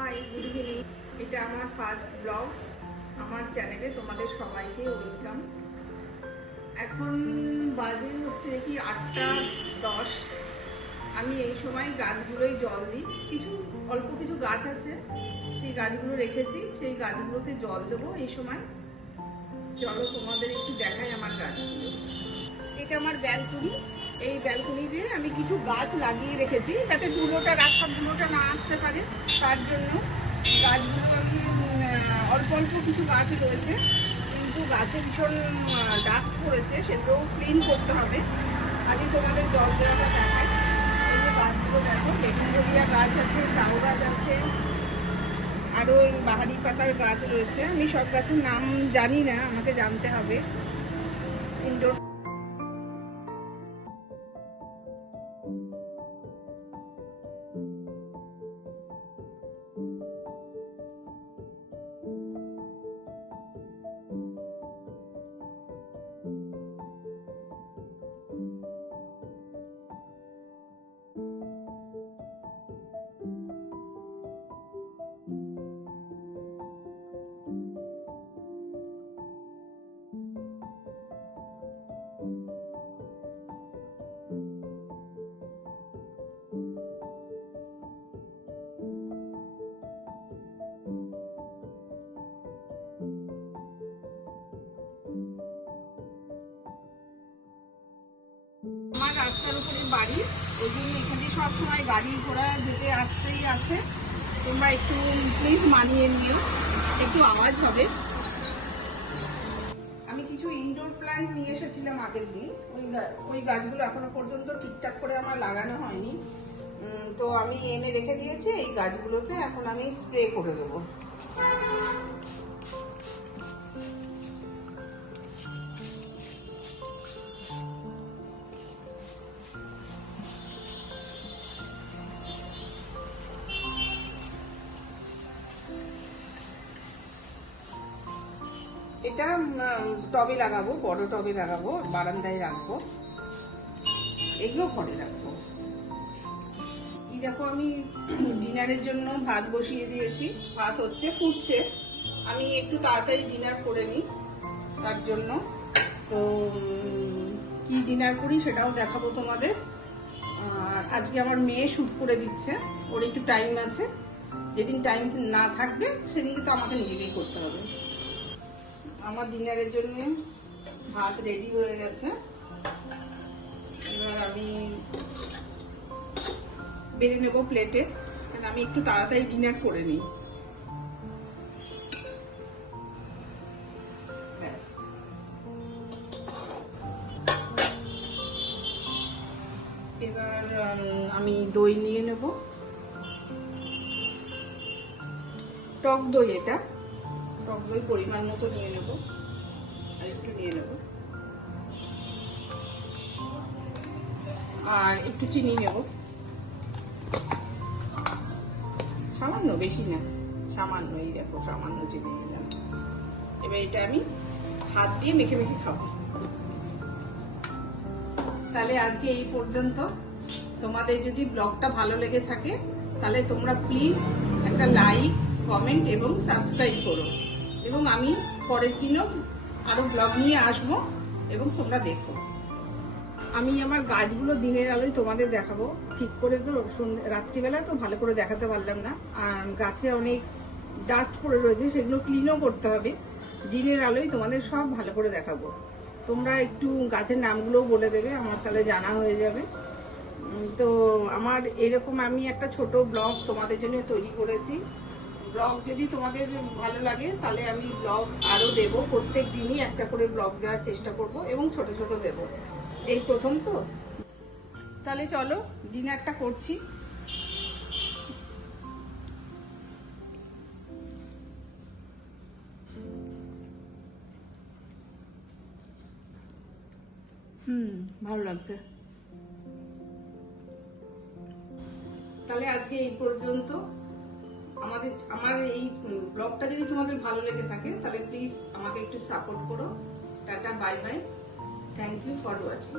High, good evening. এটা আমার first blog. আমার চ্যানেলে তোমাদের সবাইকে ওয়েলকাম। এখন বাজে হচ্ছে কি 8:10। আমি এই সময় গাছগুলোই জল দিই। অল্প কিছু গাছ আছে, সেই গাছগুলো রেখেছি, সেই গাছগুলোতে জল দেবো এই সময়। চলো তোমাদের একটু দেখাই আমার গাছগুলো। এটা আমার ব্যালকনি। এই ব্যালকনিতে আমি কিছু গাছ লাগিয়ে রেখেছি যাতে ধুলোটা না আসতে পারে। তার জন্য গাছগুলো আমি অল্প অল্প কিছু গাছ রয়েছে, কিন্তু গাছে ভীষণ ডাস্ট পড়েছে, সেগুলো ক্লিন করতে হবে। আগে তোমাদের জল দেওয়াটা দেখাই। এই যে গাছগুলো দেখো, বেগুনভরিয়া গাছ আছে, শাও গাছ আছে, আরও বাহারি পাতার গাছ রয়েছে। আমি সব গাছের নাম জানি না, আমাকে জানতে হবে। ইনডোর আমার রাস্তার উপরে বাড়ি, ওই জন্য এখানে সবসময় গাড়ি ঘোড়া যেতে আসতেই আছে। তোমরা একটু প্লিজ মানিয়ে নিও, একটু আওয়াজ হবে। আমি কিছু ইনডোর প্ল্যান্ট নিয়ে এসেছিলাম আগের দিন। ওই গাছগুলো এখনো পর্যন্ত ঠিকঠাক করে আমার লাগানো হয়নি, তো আমি এনে রেখে দিয়েছি। এই গাছগুলোতে এখন আমি স্প্রে করে দেবো। এটা টবে লাগাবো, বড় টবে লাগাবো, বারান্দায় রাখবো, এগুলো ঘরে রাখবো। এই দেখো, আমি ডিনারের জন্য ভাত বসিয়ে দিয়েছি। ভাত হচ্ছে, ফুটছে। আমি একটু তাড়াতাড়ি ডিনার করে নিই, তার জন্য। তো কি ডিনার করি সেটাও দেখাবো তোমাদের। আর আজকে আমার মেয়ে শুট করে দিচ্ছে, ওর একটু টাইম আছে। যেদিন টাইম না থাকবে সেদিনকে তো আমাকে নিজেকেই করতে হবে। আমার ডিনারের জন্য ভাত রেডি হয়ে গেছে। এবার আমি বেড়ে নেব প্লেটে, কারণ আমি একটু তাড়াতাড়ি ডিনার করে নিই। এবার আমি দই নিয়ে নেব, টক দই। এটা টক দই পরিমাণ মতো নিয়ে নেব, আর একটু নিয়ে নেব, আর একটু চিনি নেব, সামান্য, বেশি না, সামান্য। এই দেখো, সামান্য চিনি নিলাম। এবার এটা আমি হাত দিয়ে মেখে মেখে খাবো। তাহলে আজকে এই পর্যন্ত। তোমাদের যদি ব্লগটা ভালো লেগে থাকে তাহলে তোমরা প্লিজ একটা লাইক, কমেন্ট এবং সাবস্ক্রাইব করো। এবং আমি পরের দিনও আরো ব্লগ নিয়ে আসবো, এবং তোমরা দেখো। আমি আমার গাছগুলো দিনের আলোয় তোমাদের দেখাবো ঠিক করে। তো রাত্রিবেলা তো ভালো করে দেখাতে পারলাম না, আর গাছে অনেক ডাস্ট পড়ে রয়েছে, সেগুলো ক্লিনও করতে হবে। দিনের আলোয় তোমাদের সব ভালো করে দেখাবো। তোমরা একটু গাছের নামগুলোও বলে দেবে, আমার তাহলে জানা হয়ে যাবে। তো আমার এরকম আমি একটা ছোট ব্লগ তোমাদের জন্য তৈরি করেছি। ব্লগ যদি তোমাদের ভালো লাগে তাহলে আমি ব্লগ আরো দেব, প্রত্যেক দিনই একটা করে ব্লগ দেওয়ার চেষ্টা করব, এবং ছোট ছোট দেব। এই প্রথম তো। তাহলে চলো ডিনারটা করছি। ভালো লাগছে। তাহলে আজকে এই পর্যন্ত। আমার এই ব্লগটা যদি তোমাদের ভালো লেগে থাকে তাহলে প্লিজ আমাকে একটু সাপোর্ট করো। Tata, bye bye, thank you for watching.